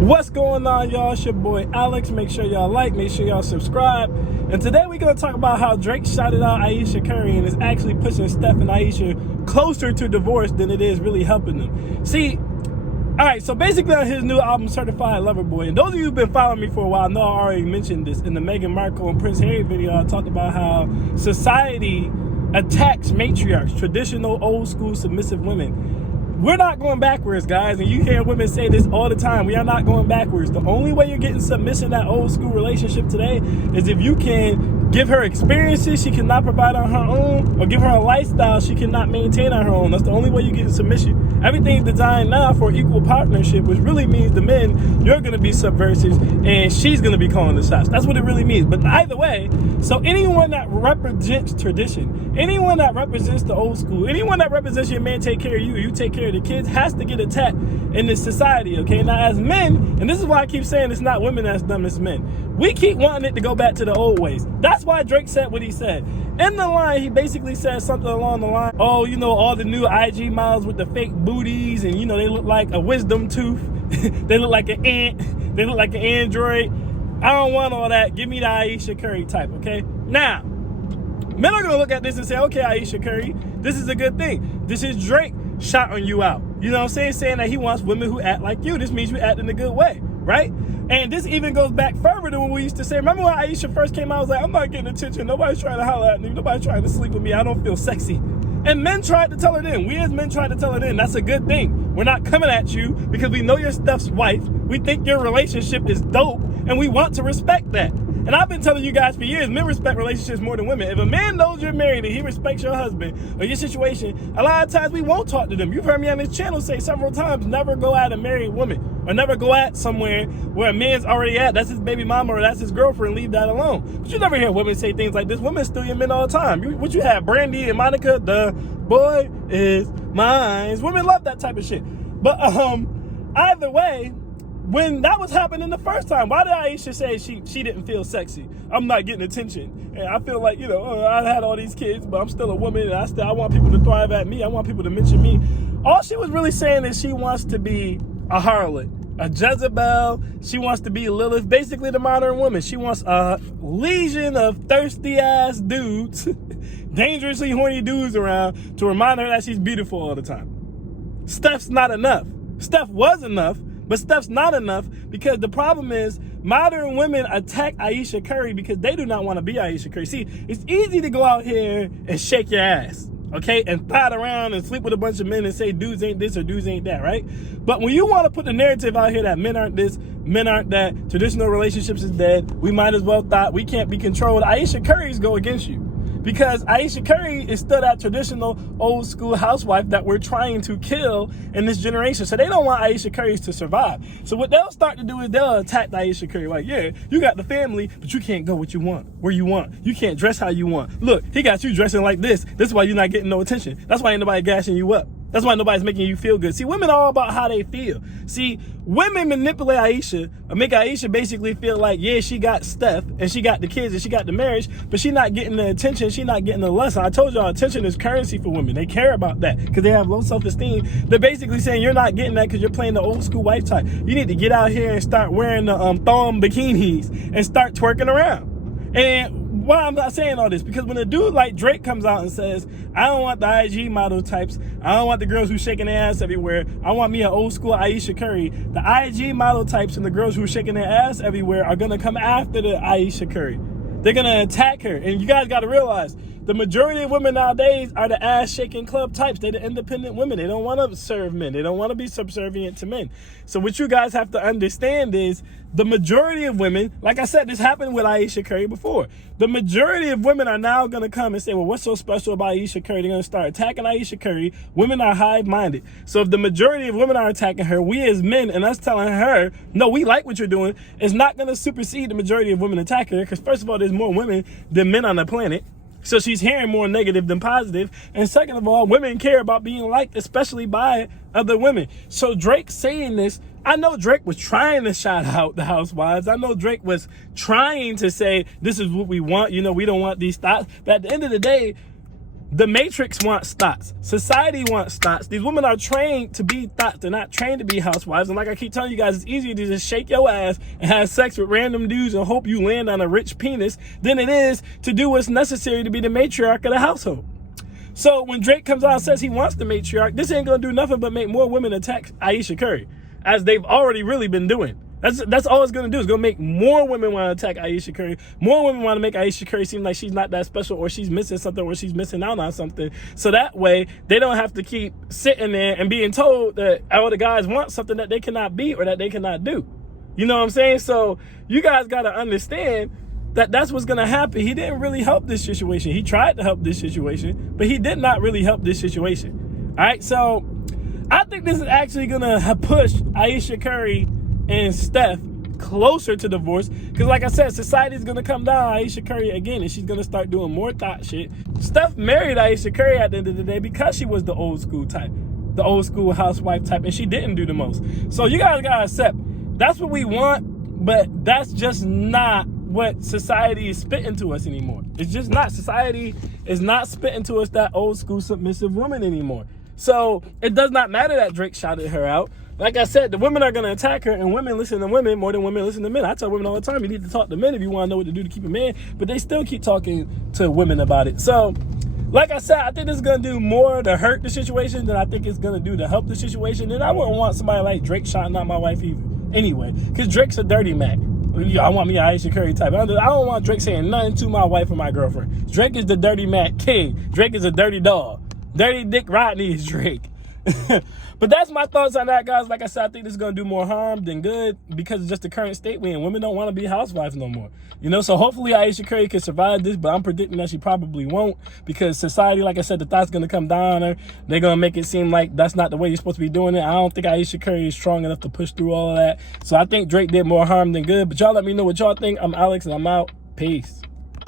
What's going on, y'all? It's your boy Alex. Make sure y'all like, make sure y'all subscribe. And today we're going to talk about how Drake shouted out Ayesha Curry and is actually pushing Steph and Ayesha closer to divorce than it is really helping them. See, alright, so basically on his new album, Certified Lover Boy, and those of you who've been following me for a while know I already mentioned this in the Meghan Markle and Prince Harry video. I talked about how society attacks matriarchs, traditional, old school, submissive women. We're not going backwards, guys, and you hear women say this all the time. We are not going backwards. The only way you're getting submission in that old school relationship today is if you can give her experiences she cannot provide on her own, or give her a lifestyle she cannot maintain on her own. That's the only way you get submission. Everything's designed now for equal partnership, which really means the men, you're going to be subversive and she's going to be calling the shots. That's what it really means. But either way, so anyone that represents tradition, anyone that represents the old school, anyone that represents your man take care of you, you take care of the kids, has to get attacked in this society, okay? Now, as men, and this is why I keep saying it's not women that's dumb, it's men. We keep wanting it to go back to the old ways. That's why Drake said what he said. In the line, he basically said something along the line, oh, you know, all the new IG models with the fake booties and, you know, they look like a wisdom tooth. They look like an ant. They look like an android. I don't want all that. Give me the Ayesha Curry type, okay? Now, men are going to look at this and say, okay, Ayesha Curry, this is a good thing. This is Drake shouting you out. You know what I'm saying? Saying that he wants women who act like you. This means you act in a good way, right? And this even goes back further than what we used to say. Remember when Ayesha first came out, I was like, I'm not getting attention. Nobody's trying to holler at me. Nobody's trying to sleep with me. I don't feel sexy. And men tried to tell her then. We as men tried to tell her then. That's a good thing. We're not coming at you because we know you're Steph's wife. We think your relationship is dope and we want to respect that. And I've been telling you guys for years, men respect relationships more than women. If a man knows you're married and he respects your husband or your situation, a lot of times we won't talk to them. You've heard me on this channel say several times, never go at a married woman or never go at somewhere where a man's already at. That's his baby mama or that's his girlfriend. Leave that alone. But you never hear women say things like this. Women steal your men all the time. What you have, Brandy and Monica, the boy is mine. Women love that type of shit. But either way, when that was happening the first time, why did Ayesha say she didn't feel sexy? I'm not getting attention. And I feel like, you know, I had all these kids, but I'm still a woman, and I want people to thrive at me. I want people to mention me. All she was really saying is she wants to be a harlot, a Jezebel. She wants to be Lilith, basically the modern woman. She wants a legion of thirsty-ass dudes, dangerously horny dudes around to remind her that she's beautiful all the time. Steph's not enough. Steph was enough, but Steph's not enough because the problem is modern women attack Ayesha Curry because they do not want to be Ayesha Curry. See, it's easy to go out here and shake your ass, okay, and thot around and sleep with a bunch of men and say dudes ain't this or dudes ain't that, right? But when you want to put the narrative out here that men aren't this, men aren't that, traditional relationships is dead, we might as well thought we can't be controlled, Ayesha Curry's go against you. Because Ayesha Curry is still that traditional old school housewife that we're trying to kill in this generation. So they don't want Ayesha Curry to survive. So what they'll start to do is they'll attack Ayesha Curry. Like, yeah, you got the family, but you can't go what you want, where you want. You can't dress how you want. Look, he got you dressing like this. This is why you're not getting no attention. That's why ain't nobody gashing you up. That's why nobody's making you feel good. See, women are all about how they feel. See, women manipulate Ayesha or make Ayesha basically feel like, yeah, she got Steph and she got the kids and she got the marriage, but she's not getting the attention. She's not getting the lesson. I told y'all attention is currency for women. They care about that because they have low self-esteem. They're basically saying you're not getting that because you're playing the old school wife type. You need to get out here and start wearing the thong bikinis and start twerking around. And why I'm not saying all this, because when a dude like Drake comes out and says, I don't want the IG model types, I don't want the girls who shaking their ass everywhere, I want me an old school Ayesha Curry, the IG model types and the girls who are shaking their ass everywhere are going to come after the Ayesha Curry. They're going to attack her. And you guys got to realize, the majority of women nowadays are the ass-shaking club types. They're the independent women. They don't want to serve men. They don't want to be subservient to men. So what you guys have to understand is the majority of women, like I said, this happened with Ayesha Curry before. The majority of women are now going to come and say, well, what's so special about Ayesha Curry? They're going to start attacking Ayesha Curry. Women are hive-minded. So if the majority of women are attacking her, we as men and us telling her, no, we like what you're doing, is not going to supersede the majority of women attacking her. Because first of all, there's more women than men on the planet. So she's hearing more negative than positive. And second of all, women care about being liked, especially by other women. So Drake saying this, I know Drake was trying to shout out the housewives. I know Drake was trying to say, this is what we want. You know, we don't want these thoughts. But at the end of the day, The Matrix wants thoughts. Society wants thoughts. These women are trained to be thoughts. They're not trained to be housewives. And like I keep telling you guys, it's easier to just shake your ass and have sex with random dudes and hope you land on a rich penis than it is to do what's necessary to be the matriarch of the household. So when Drake comes out and says he wants the matriarch, this ain't going to do nothing but make more women attack Ayesha Curry, as they've already really been doing. That's all it's going to do. It's going to make more women want to attack Ayesha Curry. More women want to make Ayesha Curry seem like she's not that special, or she's missing something, or she's missing out on something. So that way, they don't have to keep sitting there and being told that all the guys want something that they cannot be or that they cannot do. You know what I'm saying? So you guys got to understand that that's what's going to happen. He didn't really help this situation. He tried to help this situation, but he did not really help this situation. All right, so I think this is actually going to push Ayesha Curry and Steph closer to divorce, because like I said, society is going to come down on Ayesha Curry again, and she's going to start doing more thought shit. Steph married Ayesha Curry at the end of the day because she was the old school type, the old school housewife type, and she didn't do the most. So you guys got to accept that's what we want, but that's just not what society is spitting to us anymore. It's just not. Society is not spitting to us that old school submissive woman anymore. So it does not matter that Drake shouted her out. Like I said, the women are going to attack her, and women listen to women more than women listen to men. I tell women all the time, you need to talk to men if you want to know what to do to keep a man, but they still keep talking to women about it. So, like I said, I think this is going to do more to hurt the situation than I think it's going to do to help the situation. And I wouldn't want somebody like Drake shouting out my wife either. Anyway, because Drake's a dirty Mac. I want me an Ayesha Curry type. I don't want Drake saying nothing to my wife or my girlfriend. Drake is the dirty Mac king. Drake is a dirty dog. Dirty Dick Rodney is Drake. But that's my thoughts on that, guys. Like I said, I think this is going to do more harm than good because of just the current state we're in. Women don't want to be housewives no more. You know, so hopefully Ayesha Curry can survive this, but I'm predicting that she probably won't, because society, like I said, the thought's going to come down on her. They're going to make it seem like that's not the way you're supposed to be doing it. I don't think Ayesha Curry is strong enough to push through all of that. So I think Drake did more harm than good. But y'all let me know what y'all think. I'm Alex, and I'm out. Peace.